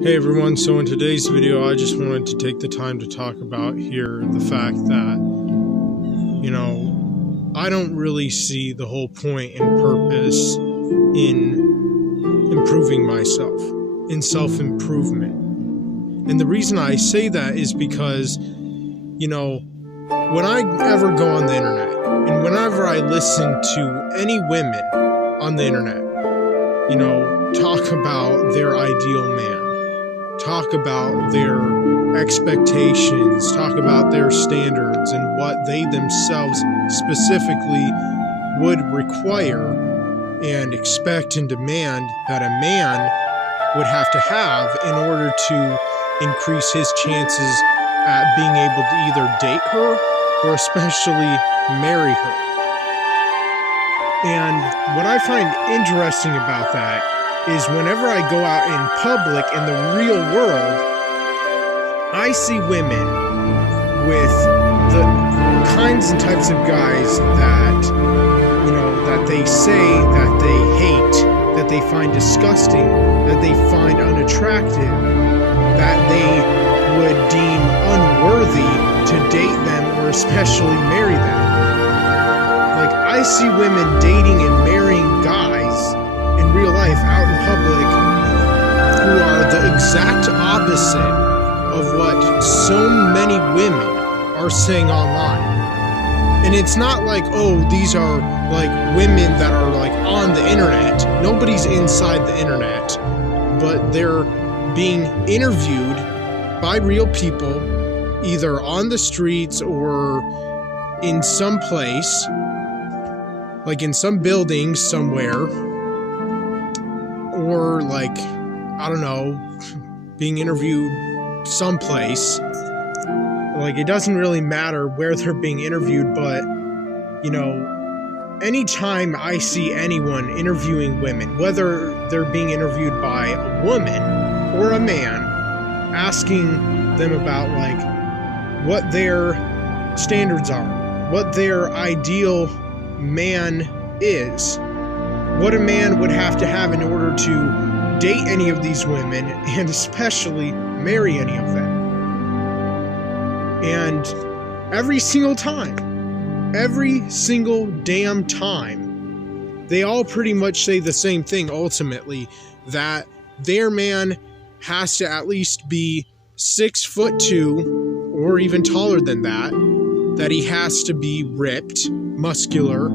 Hey everyone, so in today's video I just wanted to take the time to talk about here the fact that, I don't really see the whole point and purpose in improving myself, in self-improvement. And the reason I say that is because, when I ever go on the internet, and whenever I listen to any women on the internet, talk about their ideal man, talk about their expectations, talk about their standards and what they themselves specifically would require and expect and demand that a man would have to have in order to increase his chances at being able to either date her or especially marry her. And what I find interesting about that is whenever I go out in public in the real world, I see women with the kinds and types of guys that, that they say that they hate, that they find disgusting, that they find unattractive, that they would deem unworthy to date them or especially marry them. Like, I see women dating and marrying guys in real life out in public who are the exact opposite of what so many women are saying online. And it's not like, oh, these are like women that are like on the internet. Nobody's inside the internet, but they're being interviewed by real people, either on the streets or in some place, like in some building somewhere, or like, I don't know, being interviewed someplace. Like, it doesn't really matter where they're being interviewed, but, anytime I see anyone interviewing women, whether they're being interviewed by a woman or a man, asking them about, like, what their standards are, what their ideal man is, what a man would have to have in order to date any of these women, and especially marry any of them. And every single damn time, they all pretty much say the same thing ultimately, that their man has to at least be 6'2", or even taller than that, that he has to be ripped, muscular,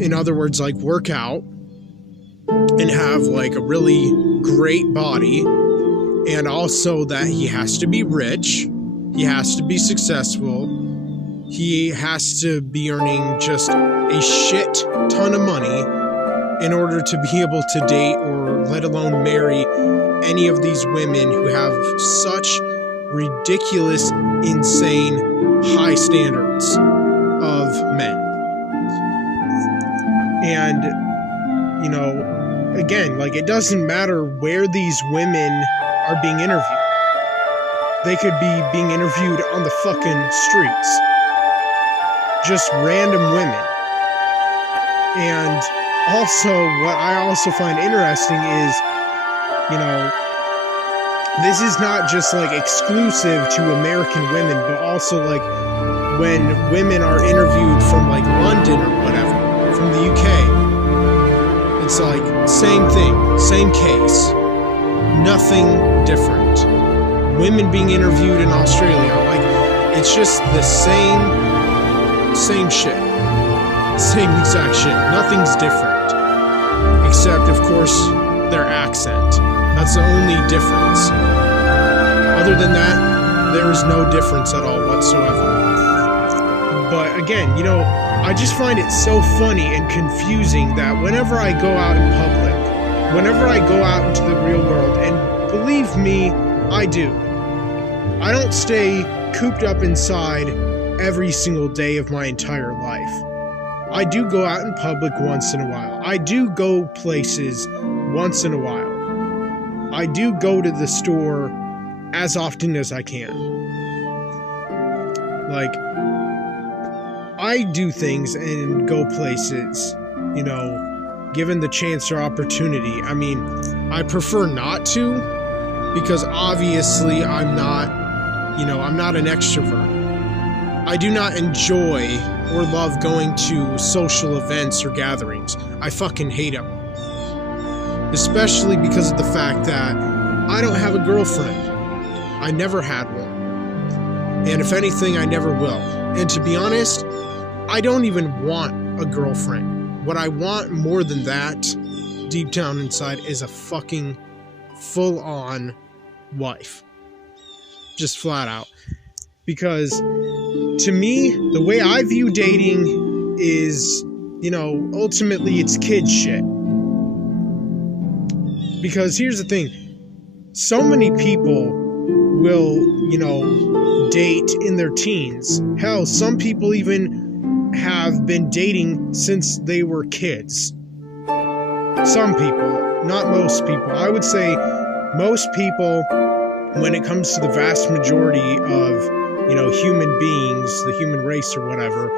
in other words, like work out, and have like a really great body, and also that he has to be rich, he has to be successful, he has to be earning just a shit ton of money in order to be able to date or let alone marry any of these women who have such ridiculous, insane, high standards of men. And, again, like, it doesn't matter where these women are being interviewed. They could be being interviewed on the fucking streets. Just random women. And also, what I also find interesting is, this is not just, like, exclusive to American women, but also, like, when women are interviewed from, like, London or whatever, from the UK. It's like, same thing, same case, nothing different. Women being interviewed in Australia, like, it's just the same shit. Same exact shit. Nothing's different. Except, of course, their accent. That's the only difference. Other than that, there is no difference at all whatsoever. But again, I just find it so funny and confusing that whenever I go out in public, whenever I go out into the real world, and believe me, I do, I don't stay cooped up inside every single day of my entire life. I do go out in public once in a while. I do go places once in a while. I do go to the store as often as I can. Like, I do things and go places, given the chance or opportunity. I mean, I prefer not to, because obviously I'm not an extrovert. I do not enjoy or love going to social events or gatherings. I fucking hate them. Especially because of the fact that I don't have a girlfriend. I never had one. And if anything, I never will. And to be honest, I don't even want a girlfriend. What I want more than that, deep down inside, is a fucking full-on wife. Just flat out. Because to me, the way I view dating is, ultimately it's kid shit. Because here's the thing. So many people will, date in their teens. Hell, some people even have been dating since they were kids. Some people, not most people. I would say most people, when it comes to the vast majority of, human beings, the human race or whatever,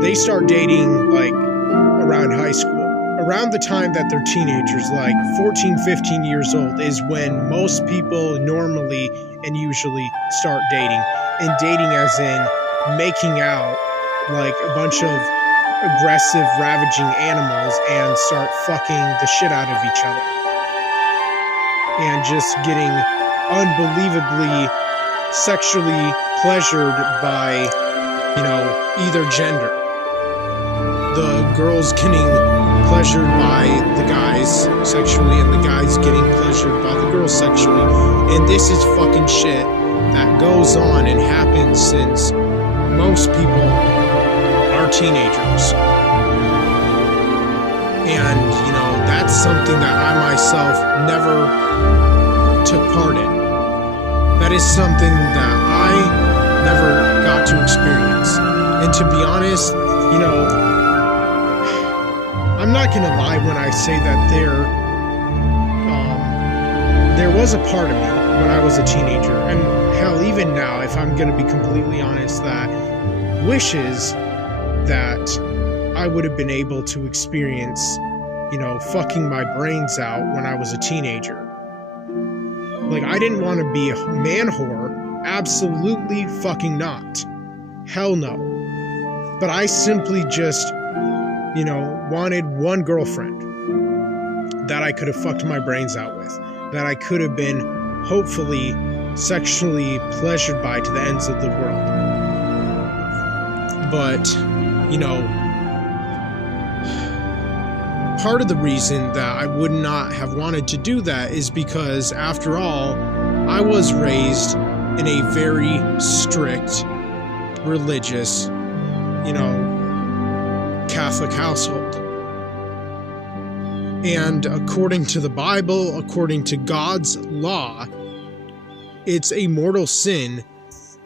they start dating, like, around high school. Around the time that they're teenagers, like 14, 15 years old, is when most people normally and usually start dating. And dating as in making out like a bunch of aggressive, ravaging animals and start fucking the shit out of each other. And just getting unbelievably sexually pleasured by, either gender. The girls getting pleasured by the guys sexually and the guys getting pleasured by the girls sexually. And this is fucking shit that goes on and happens since most people are teenagers. And, that's something that I myself never took part in. That is something that I never got to experience. And to be honest, I'm not gonna lie when I say that there was a part of me when I was a teenager, and hell, even now, if I'm gonna be completely honest, that wishes that I would have been able to experience, fucking my brains out when I was a teenager. Like, I didn't want to be a man whore. Absolutely fucking not. Hell no. But I simply just, wanted one girlfriend that I could have fucked my brains out with, that I could have been, hopefully, sexually pleasured by to the ends of the world. But, part of the reason that I would not have wanted to do that is because, after all, I was raised in a very strict, religious, Catholic household. And according to the Bible, according to God's law, it's a mortal sin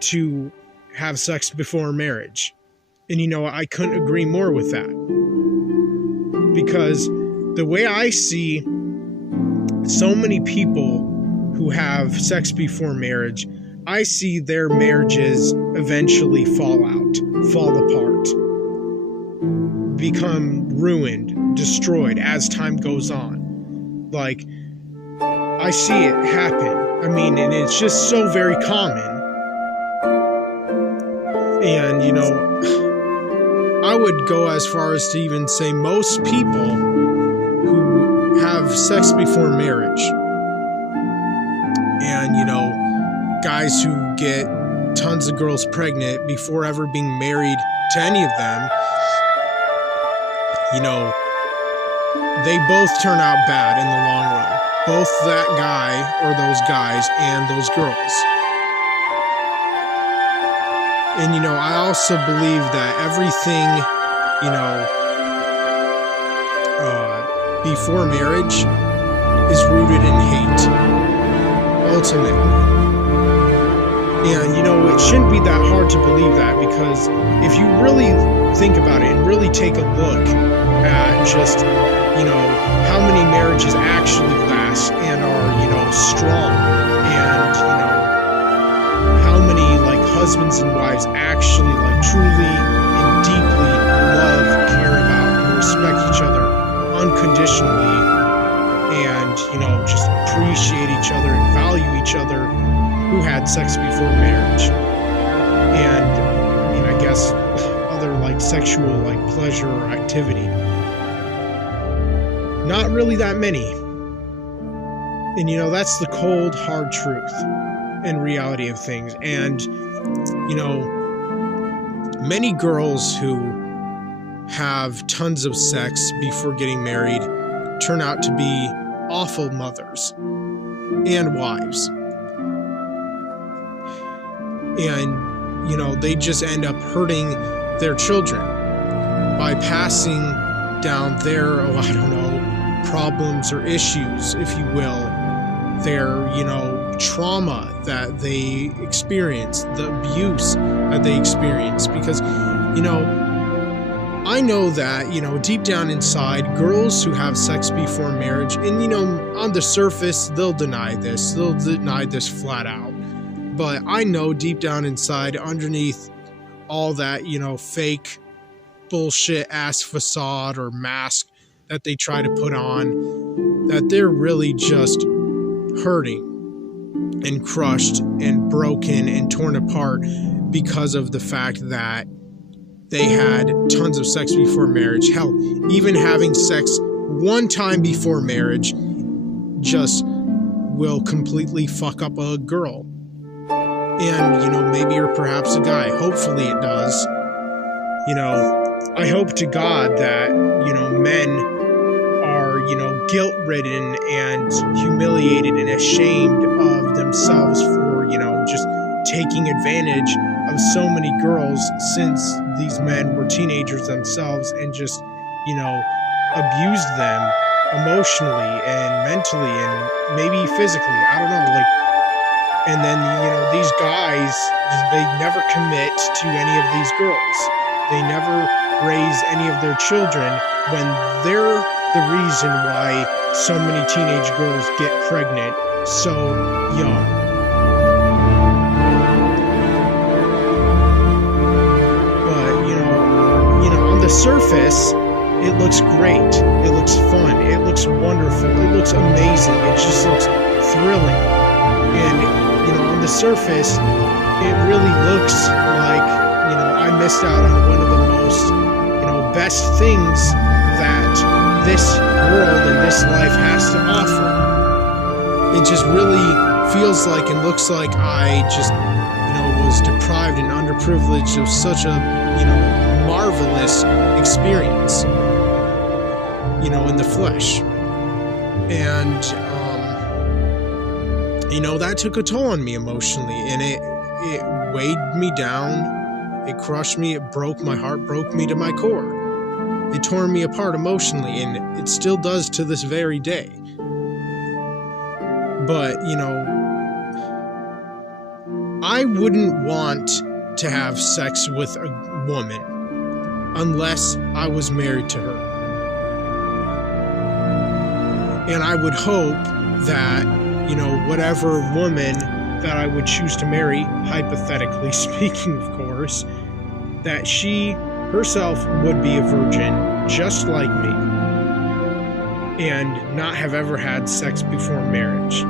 to have sex before marriage. And I couldn't agree more with that. Because the way I see so many people who have sex before marriage, I see their marriages eventually fall apart, become ruined, destroyed as time goes on. Like, I see it happen. I mean, and it's just so very common. And, I would go as far as to even say most people who have sex before marriage, and, guys who get tons of girls pregnant before ever being married to any of them, they both turn out bad in the long run. Both that guy or those guys and those girls. And, I also believe that everything, before marriage is rooted in hate, ultimately. And, it shouldn't be that hard to believe that, because if you really think about it and really take a look at just, how many marriages actually last and are, strong, and, how many, husbands and wives actually, truly and deeply love, care about, and respect each other and, you know, just appreciate each other and value each other who had sex before marriage. And, I mean, I guess other, like, sexual, like, pleasure or activity. Not really that many. And, you know, that's the cold, hard truth and reality of things. And, you know, many girls who have tons of sex before getting married turn out to be awful mothers and wives. And, you know, they just end up hurting their children by passing down their, I don't know, problems or issues, if you will, their, you know, trauma that they experience, the abuse that they experience. Because, you know, I know that, you know, deep down inside, girls who have sex before marriage, and, you know, on the surface, they'll deny this flat out. But I know deep down inside, underneath all that, you know, fake bullshit ass facade or mask that they try to put on, that they're really just hurting and crushed and broken and torn apart because of the fact that they had tons of sex before marriage. Hell, even having sex one time before marriage just will completely fuck up a girl. And, you know, maybe or perhaps a guy. Hopefully it does. You know, I hope to God that, you know, men are, you know, guilt-ridden and humiliated and ashamed of themselves for, you know, just taking advantage of so many girls since these men were teenagers themselves and just, you know, abused them emotionally and mentally and maybe physically. I don't know, like, and then, you know, these guys, they never commit to any of these girls. They never raise any of their children when they're the reason why so many teenage girls get pregnant so young. The surface, it looks great, it looks fun, it looks wonderful, it looks amazing, it just looks thrilling. And, you know, on the surface, it really looks like, you know, I missed out on one of the most, you know, best things that this world and this life has to offer. It just really feels like and looks like I just, you know, was deprived and underprivileged of such a, you know, marvelous experience, you know, in the flesh. And, you know, that took a toll on me emotionally, and it weighed me down, it crushed me, it broke my heart, broke me to my core. It tore me apart emotionally, and it still does to this very day. But, you know, I wouldn't want to have sex with a woman unless I was married to her. And I would hope that, you know, whatever woman that I would choose to marry, hypothetically speaking, of course, that she herself would be a virgin just like me and not have ever had sex before marriage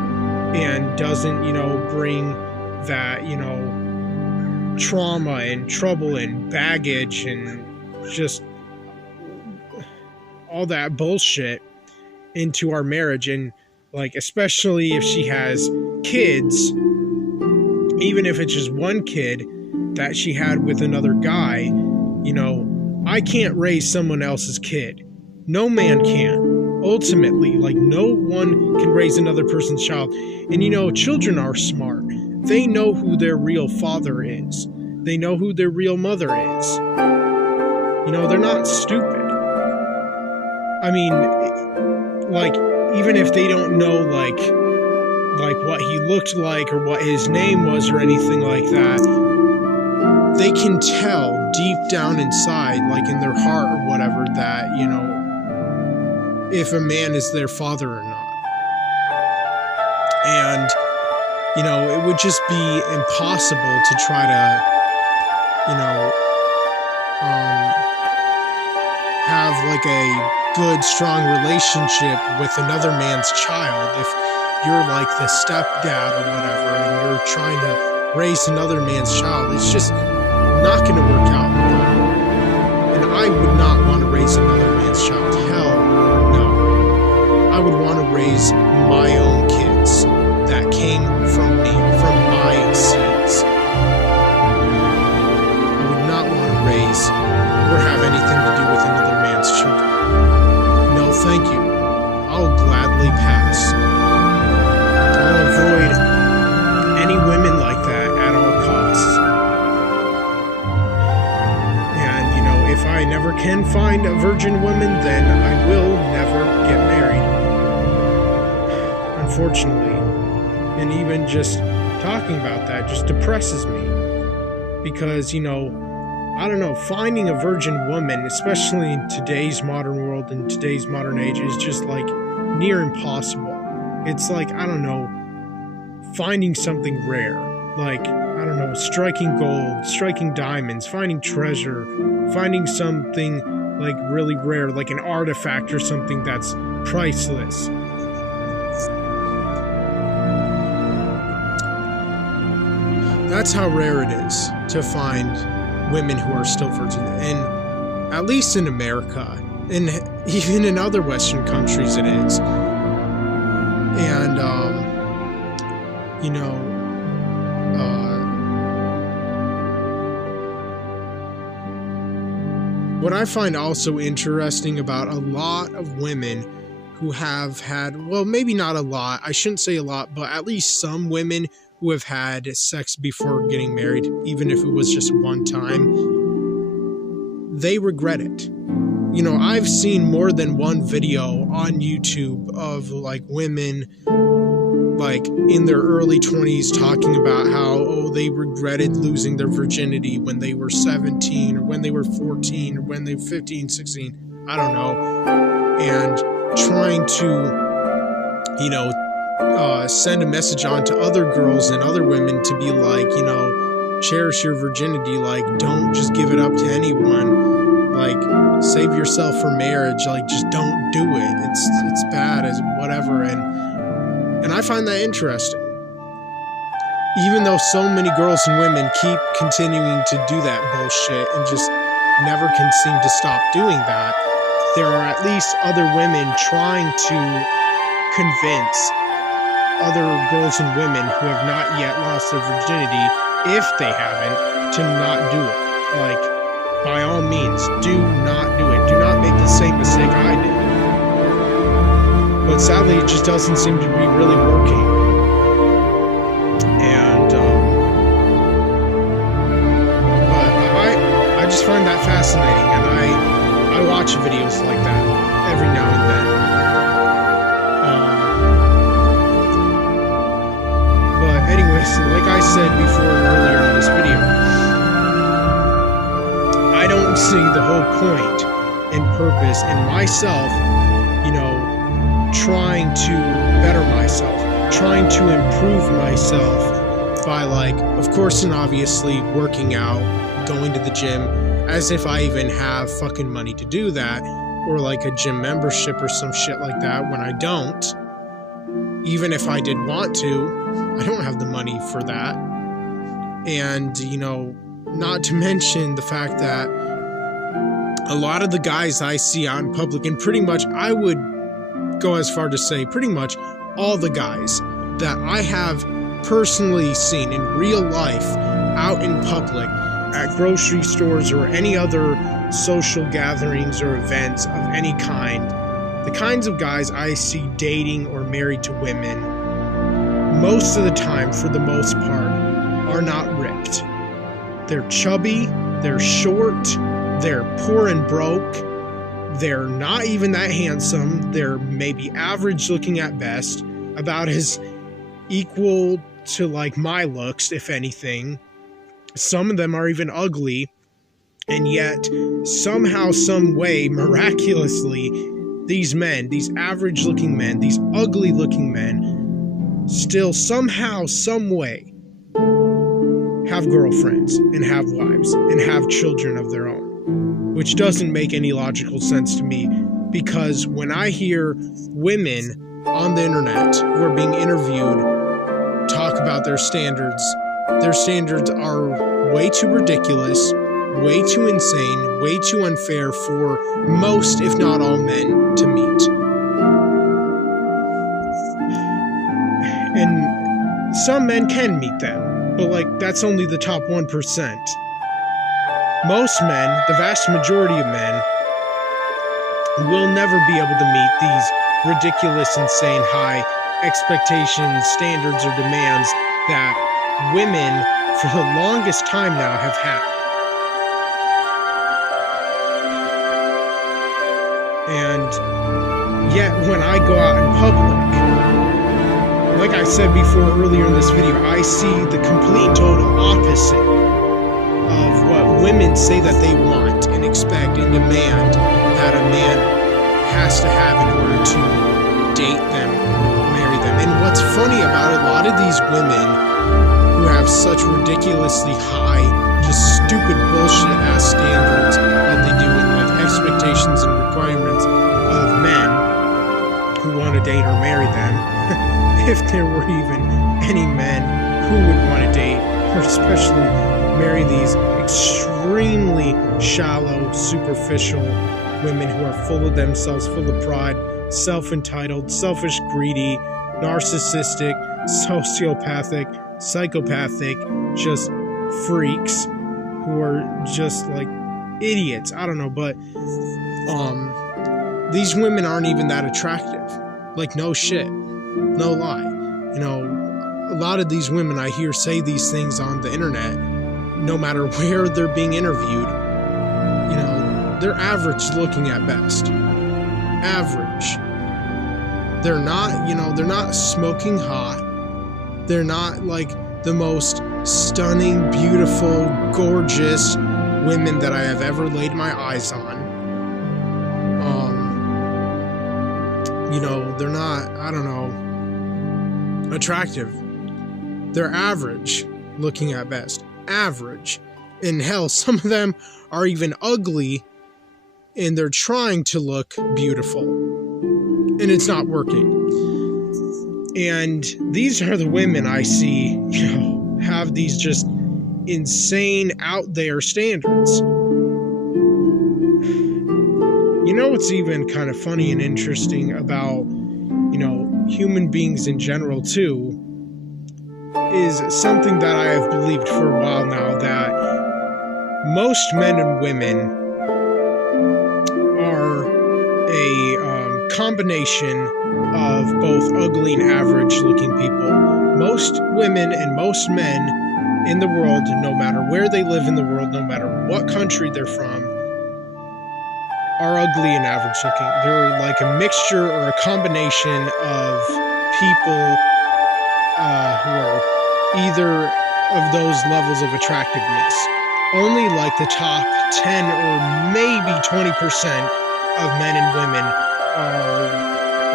and doesn't, you know, bring that, you know, trauma and trouble and baggage and just all that bullshit into our marriage. And, like, especially if she has kids, even if it's just one kid that she had with another guy, you know, I can't raise someone else's kid. No man can. Ultimately, like, no one can raise another person's child. And, you know, children are smart. They know who their real father is. They know who their real mother is. You know, they're not stupid. I mean, like, even if they don't know, like what he looked like or what his name was or anything like that, they can tell deep down inside, like in their heart or whatever, that, you know, if a man is their father or not. And, you know, it would just be impossible to try to, you know, have like a good, strong relationship with another man's child, if you're like the stepdad or whatever, and you're trying to raise another man's child, it's just not going to work out in the long run. And I would not want to raise another man's child. Hell no. I would want to raise my own kids that came from me, from my seeds. I would not want to raise or have anything to do with another man's children. No, thank you. I'll gladly pass. I'll avoid any women like that at all costs. And, you know, if I never can find a virgin woman, then I will never get married. Unfortunately. And even just talking about that just depresses me. Because, you know, I don't know, finding a virgin woman, especially in today's modern world and today's modern age, is just like near impossible. It's like, I don't know, finding something rare. Like, I don't know, striking gold, striking diamonds, finding treasure, finding something like really rare, like an artifact or something that's priceless. That's how rare it is to find women who are still virgin, and at least in America, and even in other Western countries it is. And you know, what I find also interesting about a lot of women who have had, well, maybe not a lot, I shouldn't say a lot, but at least some women who have had sex before getting married, even if it was just one time, they regret it. You know, I've seen more than one video on YouTube of like women like in their early 20s talking about how, oh, they regretted losing their virginity when they were 17 or when they were 14 or when they were 15, 16, I don't know, and trying to, you know, send a message on to other girls and other women to be like, you know, cherish your virginity, like, don't just give it up to anyone, like, save yourself for marriage, like, just don't do it, it's bad, as whatever. And I find that interesting. Even though so many girls and women keep continuing to do that bullshit and just never can seem to stop doing that, there are at least other women trying to convince other girls and women who have not yet lost their virginity, if they haven't, to not do it. Like, by all means, do not do it. Do not make the same mistake I did. But sadly, it just doesn't seem to be really working. And, but I just find that fascinating, and I watch videos like that every now and then. But anyways, like I said before earlier in this video, I don't see the whole point and purpose in myself, you know, trying to better myself, trying to improve myself by, like, of course and obviously working out, going to the gym, as if I even have fucking money to do that, or like a gym membership or some shit like that, when I don't. Even if I did want to, I don't have the money for that. And, you know, not to mention the fact that a lot of the guys I see out in public, and pretty much I would go as far to say pretty much all the guys that I have personally seen in real life out in public at grocery stores or any other social gatherings or events of any kind, the kinds of guys I see dating or married to women, most of the time, for the most part, are not ripped. They're chubby, they're short, they're poor and broke, they're not even that handsome, they're maybe average looking at best, about as equal to like my looks, if anything. Some of them are even ugly, and yet somehow, some way, miraculously, these men, these average looking men, these ugly looking men, still somehow, some way, have girlfriends and have wives and have children of their own, which doesn't make any logical sense to me Because when I hear women on the internet who are being interviewed talk about their standards are way too ridiculous, way too insane, way too unfair for most, if not all, men to meet. And some men can meet them, but like that's only the top 1%. Most men, the vast majority of men, will never be able to meet these ridiculous, insane, high expectations, standards, or demands that women for the longest time now have had. And yet when I go out in public, like I said before earlier in this video, I see the complete total opposite of what women say that they want and expect and demand that a man has to have in order to date them, marry them. And what's funny about a lot of these women who have such ridiculously high, just stupid bullshit ass standards that they do and like expectations and requirements of men who want to date or marry them, if there were even any men who would want to date or especially marry these extremely shallow, superficial women who are full of themselves, full of pride, self-entitled, selfish, greedy, narcissistic, sociopathic, psychopathic, just freaks who are just like idiots. I don't know, but these women aren't even that attractive. Like, no shit. No lie. You know, a lot of these women I hear say these things on the internet, no matter where they're being interviewed, you know, they're average looking at best. Average. They're not, you know, they're not smoking hot. They're not like the most stunning, beautiful, gorgeous women that I have ever laid my eyes on. You know, they're not, I don't know, attractive. They're average looking at best. Average. And hell, some of them are even ugly and they're trying to look beautiful. And it's not working. And these are the women I see, you know, have these just insane out there standards. You know what's even kind of funny and interesting about, you know, human beings in general too, is something that I have believed for a while now, that most men and women are a combination of both ugly and average looking people. Most women and most men in the world, no matter where they live in the world, no matter what country they're from, are ugly and average looking. They're like a mixture or a combination of people who are either of those levels of attractiveness. Only like the top 10 or maybe 20% of men and women are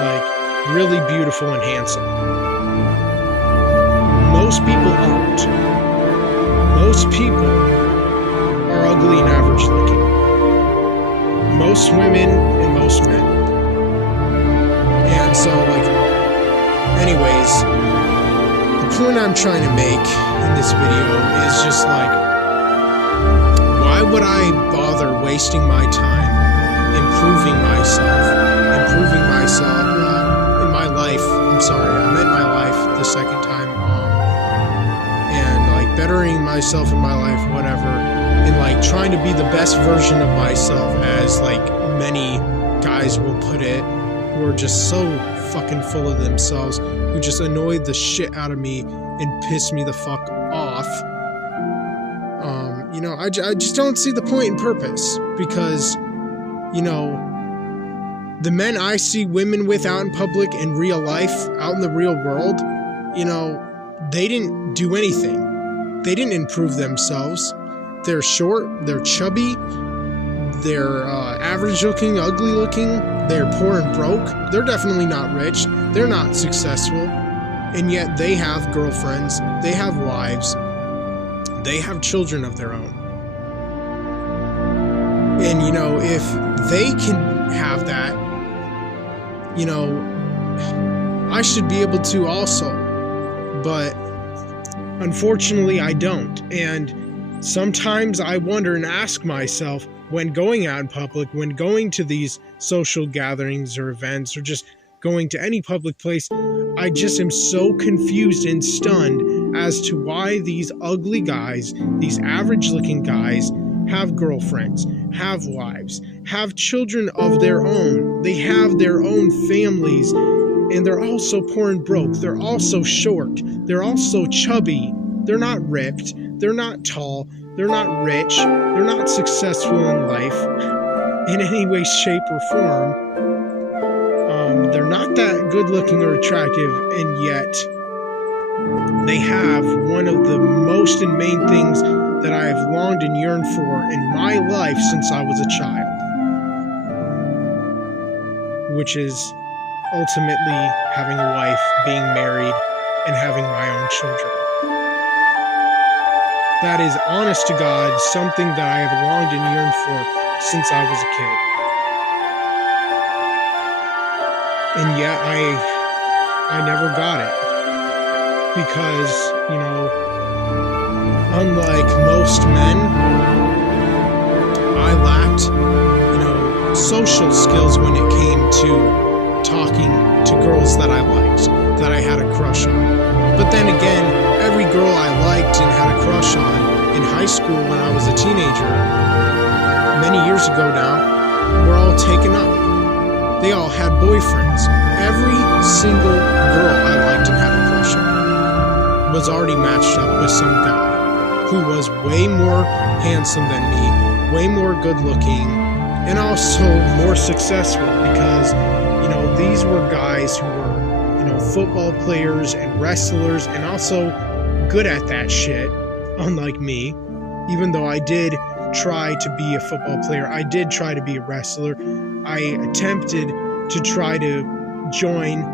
like really beautiful and handsome. Most people aren't. Most people are ugly and average looking. Most women and most men. And so, like, anyways, the point I'm trying to make in this video is just like, why would I bother wasting my time improving myself in my life? I'm sorry, I meant my life the second time, and like bettering myself in my life, whatever. And like trying to be the best version of myself, as like many guys will put it, who are just so fucking full of themselves, who just annoy the shit out of me and piss me the fuck off. You know, I just don't see the point and purpose, because, you know, the men I see women with out in public in real life, out in the real world, you know, they didn't do anything. They didn't improve themselves. They're short, they're chubby, they're average looking, ugly looking, they're poor and broke, they're definitely not rich, they're not successful, and yet they have girlfriends, they have wives, they have children of their own. And you know, if they can have that, you know, I should be able to also, but unfortunately I don't. And sometimes I wonder and ask myself, when going out in public, when going to these social gatherings or events, or just going to any public place, I just am so confused and stunned as to why these ugly guys, these average-looking guys, have girlfriends, have wives, have children of their own. They have their own families, and they're also poor and broke. They're also short. They're also chubby. They're not ripped. They're not tall. They're not rich. They're not successful in life in any way, shape, or form. They're not that good looking or attractive, and yet they have one of the most and main things that I have longed and yearned for in my life since I was a child, which is ultimately having a wife, being married, and having my own children. That is, honest to God, something that I have longed and yearned for since I was a kid. And yet I never got it. Because, you know, unlike most men, I lacked, you know, social skills when it came to talking to girls that I liked, that I had a crush on. But then again, every girl I liked and had a crush on in high school when I was a teenager, many years ago now, were all taken up. They all had boyfriends. Every single girl I liked and had a crush on was already matched up with some guy who was way more handsome than me, way more good looking, and also more successful, because, you know, these were guys who were, you know, football players and wrestlers, and also good at that shit, unlike me. Even though I did try to be a football player, I did try to be a wrestler, I attempted to try to join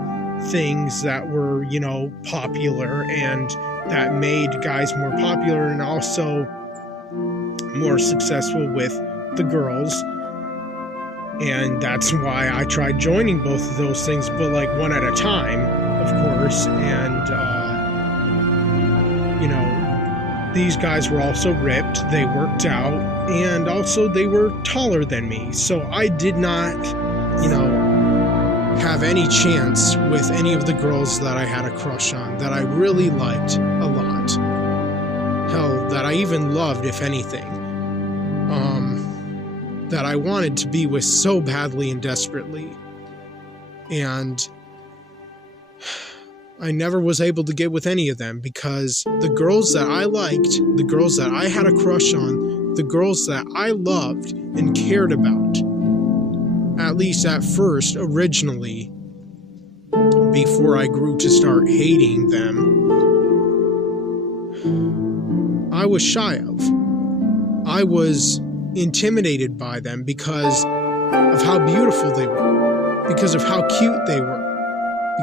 things that were, you know, popular and that made guys more popular and also more successful with the girls. And that's why I tried joining both of those things, but like one at a time, of course. And, you know, these guys were also ripped, they worked out, and also they were taller than me. So I did not, you know, have any chance with any of the girls that I had a crush on, that I really liked a lot. Hell, that I even loved, if anything. That I wanted to be with so badly and desperately. And I never was able to get with any of them, because the girls that I liked, the girls that I had a crush on, the girls that I loved and cared about, at least at first, originally, before I grew to start hating them, I was shy of. I was intimidated by them because of how beautiful they were, because of how cute they were,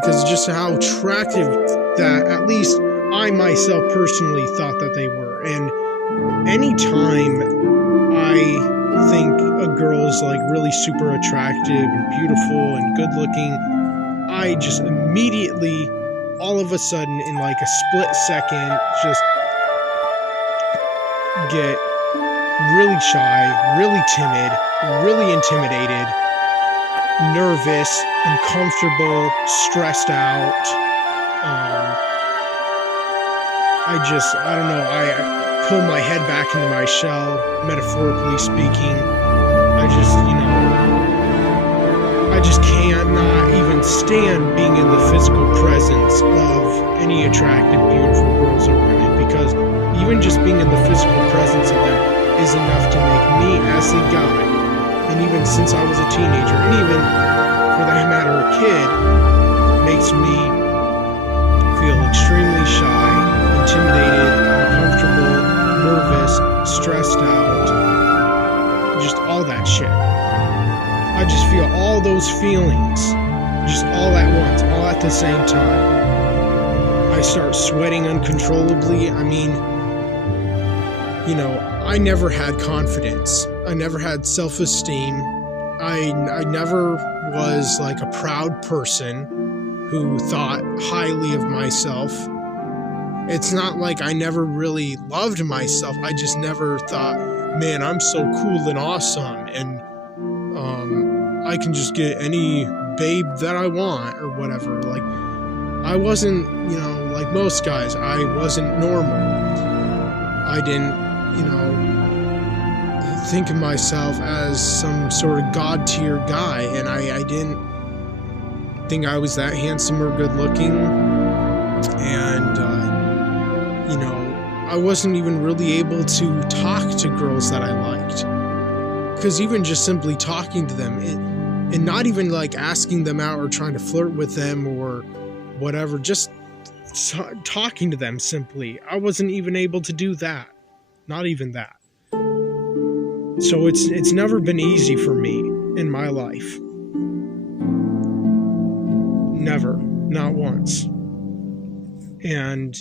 because of just how attractive that at least I myself personally thought that they were. And anytime I think a girl's like really super attractive and beautiful and good looking, I just immediately, all of a sudden, in like a split second, just get really shy, really timid, really intimidated, nervous, uncomfortable, stressed out. I don't know, I pull my head back into my shell, metaphorically speaking. I just can't not even stand being in the physical presence of any attractive, beautiful girls or women, because even just being in the physical presence of them is enough to make me, as a guy, and even since I was a teenager, and even for that matter a kid, makes me feel extremely shy, intimidated, uncomfortable, nervous, stressed out, just all that shit. I just feel all those feelings, just all at once, all at the same time. I start sweating uncontrollably. I mean, you know, I never had confidence. I never had self-esteem. I never was like a proud person who thought highly of myself. It's not like I never really loved myself. I just never thought, man, I'm so cool and awesome, and I can just get any babe that I want or whatever. Like, I wasn't, like most guys, I wasn't normal. I didn't, think of myself as some sort of god tier guy, and I didn't think I was that handsome or good looking, and I wasn't even really able to talk to girls that I liked, because even just simply talking to them, and not even like asking them out or trying to flirt with them or whatever, just talking to them simply, I wasn't even able to do that. Not even that. So it's never been easy for me in my life. Never. Not once. And,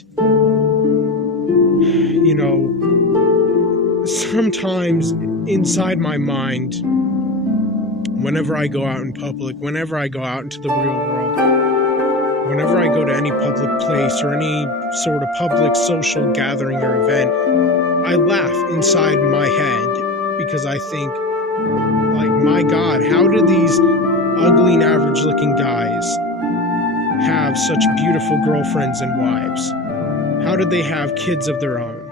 sometimes inside my mind, whenever I go out in public, whenever I go out into the real world, whenever I go to any public place or any sort of public social gathering or event, I laugh inside my head, because I think, like, my God, how do these ugly and average-looking guys have such beautiful girlfriends and wives? How do they have kids of their own?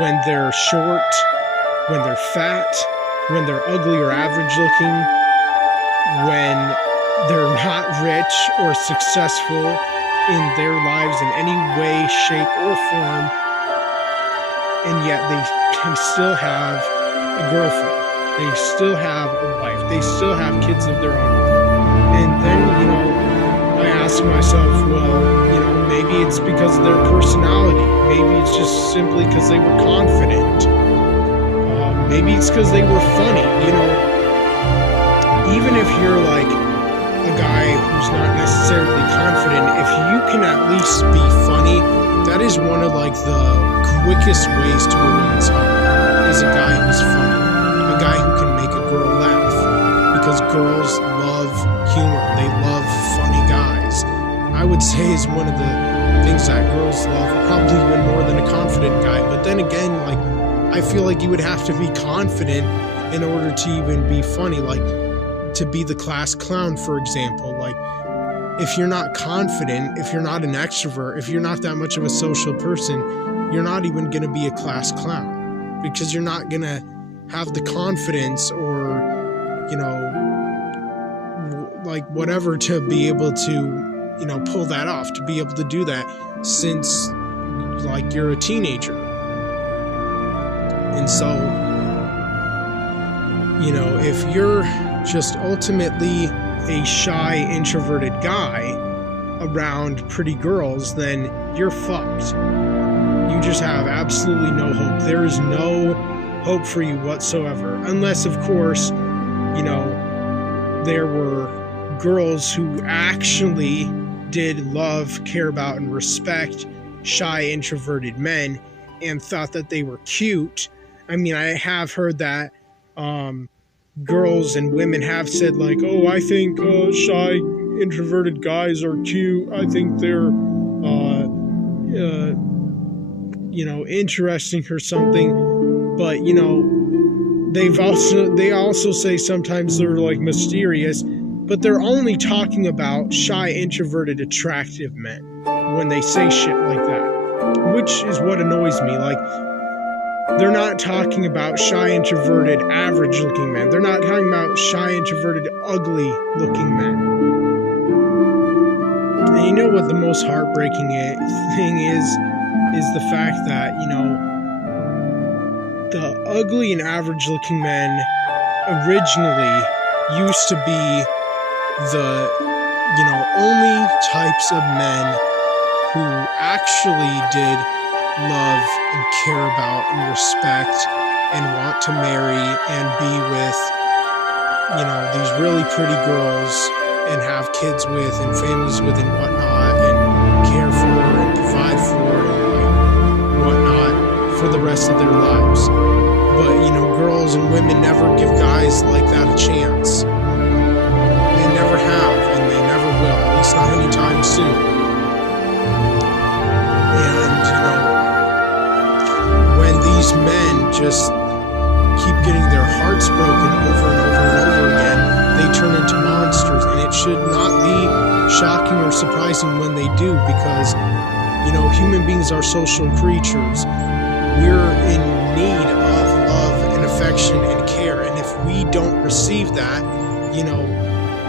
When they're short, when they're fat, when they're ugly or average-looking, when they're not rich or successful in their lives in any way, shape, or form, and yet they still have a girlfriend, they still have a wife, they still have kids of their own. And then, I ask myself, well, maybe it's because of their personality, maybe it's just simply because they were confident, maybe it's because they were funny. Even if you're like a guy who's not necessarily confident, if you can at least be funny, that is one of like the quickest ways to a woman's heart, is a guy who's funny, a guy who can make a girl laugh, because girls love humor, they love funny guys. I would say is one of the things that girls love, probably even more than a confident guy. But then again, like, I feel like you would have to be confident in order to even be funny, like to be the class clown, for example. Like, if you're not confident, if you're not an extrovert, if you're not that much of a social person, you're not even going to be a class clown, because you're not going to have the confidence or, like whatever to be able to, pull that off, to be able to do that since like you're a teenager. And so, if you're just ultimately a shy, introverted guy around pretty girls, then you're fucked. You just have absolutely no hope. There is no hope for you whatsoever. Unless, of course, there were girls who actually did love, care about, and respect shy, introverted men and thought that they were cute. I mean, I have heard that girls and women have said, like, oh, I think shy, introverted guys are cute. I think they're, interesting or something. But, they also say sometimes they're, like, mysterious. But they're only talking about shy, introverted, attractive men when they say shit like that, which is what annoys me. Like, they're not talking about shy, introverted, average-looking men. They're not talking about shy, introverted, ugly-looking men. And you know what the most heartbreaking thing is the fact that, the ugly and average-looking men originally used to be the, only types of men who actually did love and care about and respect and want to marry and be with, these really pretty girls and have kids with and families with and whatnot, and care for and provide for and whatnot for the rest of their lives. But, you know, girls and women never give guys like that a chance. They never have, and they never will, at least not anytime soon. And, you know, when these men just keep getting their hearts broken over and over and over again, they turn into monsters, and it should not be shocking or surprising when they do, because, you know, human beings are social creatures. We're in need of love and affection and care, and if we don't receive that, you know,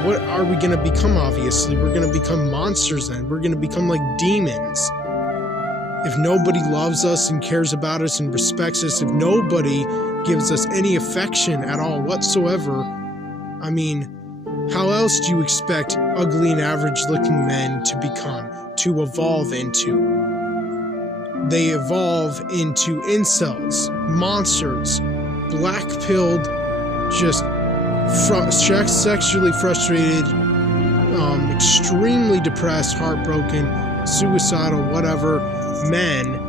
what are we going to become? Obviously, we're going to become monsters then. We're going to become like demons. If nobody loves us and cares about us and respects us, if nobody gives us any affection at all whatsoever, I mean, how else do you expect ugly and average-looking men to become, to evolve into? They evolve into incels, monsters, black-pilled, just sexually frustrated, extremely depressed, heartbroken, suicidal, whatever, men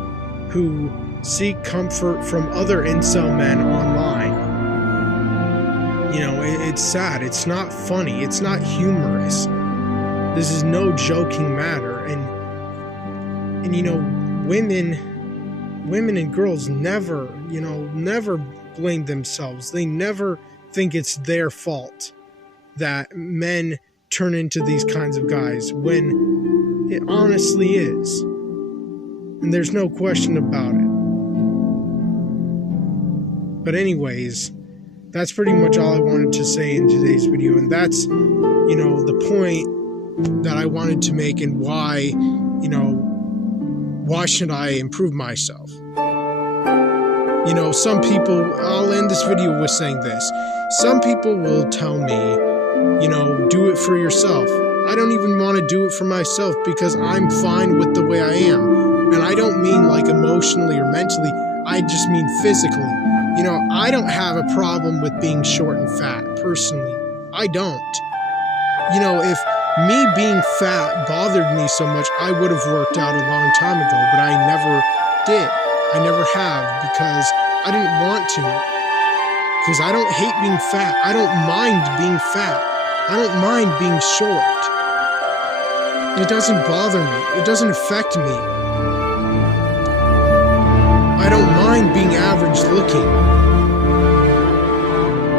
who seek comfort from other incel men online. You know, it's sad. It's not funny. It's not humorous. This is no joking matter. And you know, women and girls never blame themselves. They never think it's their fault that men turn into these kinds of guys, when it honestly is. And there's no question about it. But anyways, that's pretty much all I wanted to say in today's video. And that's, you know, the point that I wanted to make, and why, you know, why should I improve myself? You know, some people, I'll end this video with saying this. Some people will tell me, you know, do it for yourself. I don't even want to do it for myself, because I'm fine with the way I am. And I don't mean like emotionally or mentally, I just mean physically. You know, I don't have a problem with being short and fat, personally. I don't. You know, if me being fat bothered me so much, I would have worked out a long time ago, but I never did. I never have, because I didn't want to. Because I don't hate being fat. I don't mind being fat. I don't mind being short. It doesn't bother me. It doesn't affect me. I don't mind being average looking.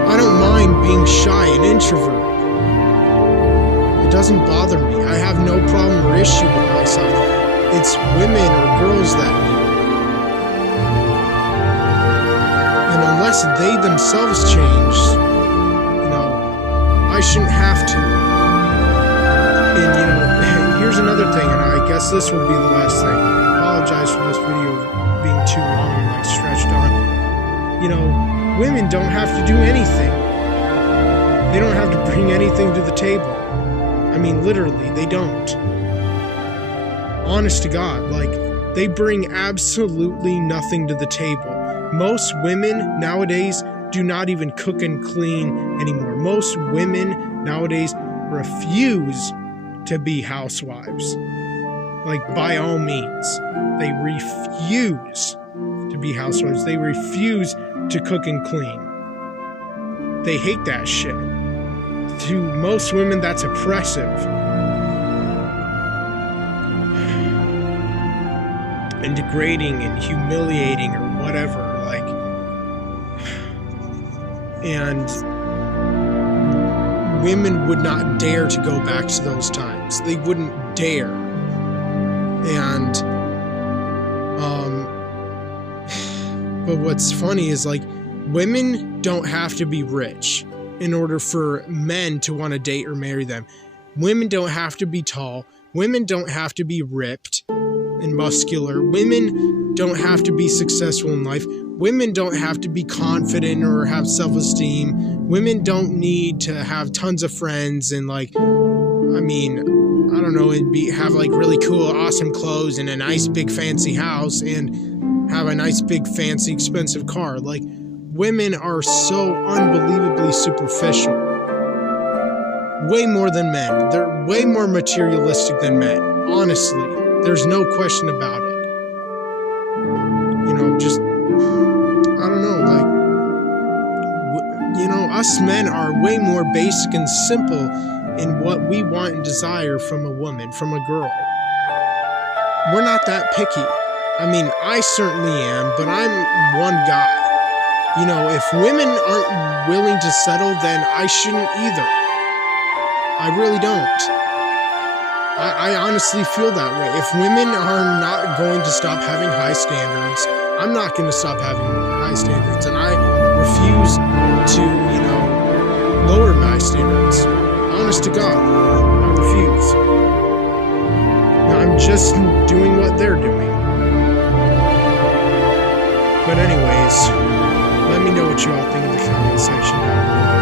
I don't mind being shy and introvert. It doesn't bother me. I have no problem or issue with myself. It's women or girls that do. And unless they themselves change, you know, I shouldn't have to. And, you know, here's another thing, and I guess this will be the last thing. I apologize for this video being too long and like stretched on. You know, women don't have to do anything. They don't have to bring anything to the table. I mean, literally, they don't. Honest to God, like, they bring absolutely nothing to the table. Most women nowadays do not even cook and clean anymore. Most women nowadays refuse to be housewives. Like, by all means, they refuse to be housewives. They refuse to cook and clean. They hate that shit. To most women, that's oppressive. And degrading and humiliating or whatever, like. And women would not dare to go back to those times. They wouldn't dare. And but what's funny is, like, women don't have to be rich in order for men to want to date or marry them. Women don't have to be tall. Women don't have to be ripped and muscular. Women don't have to be successful in life. Women don't have to be confident or have self-esteem. Women don't need to have tons of friends and, like, I mean, I don't know, have like really cool, awesome clothes and a nice big fancy house and have a nice big fancy expensive car. Like, women are so unbelievably superficial. Way more than men. They're way more materialistic than men. Honestly, there's no question about it. You know, just, I don't know, like, us men are way more basic and simple in what we want and desire from a woman, from a girl. We're not that picky. I mean, I certainly am, but I'm one guy. You know, if women aren't willing to settle, then I shouldn't either. I really don't. I honestly feel that way. If women are not going to stop having high standards, I'm not going to stop having high standards, and I refuse to, you know, lower my standards. Honest to God, I refuse. I'm just doing what they're doing. But anyways, let me know what you all think in the comment section down below.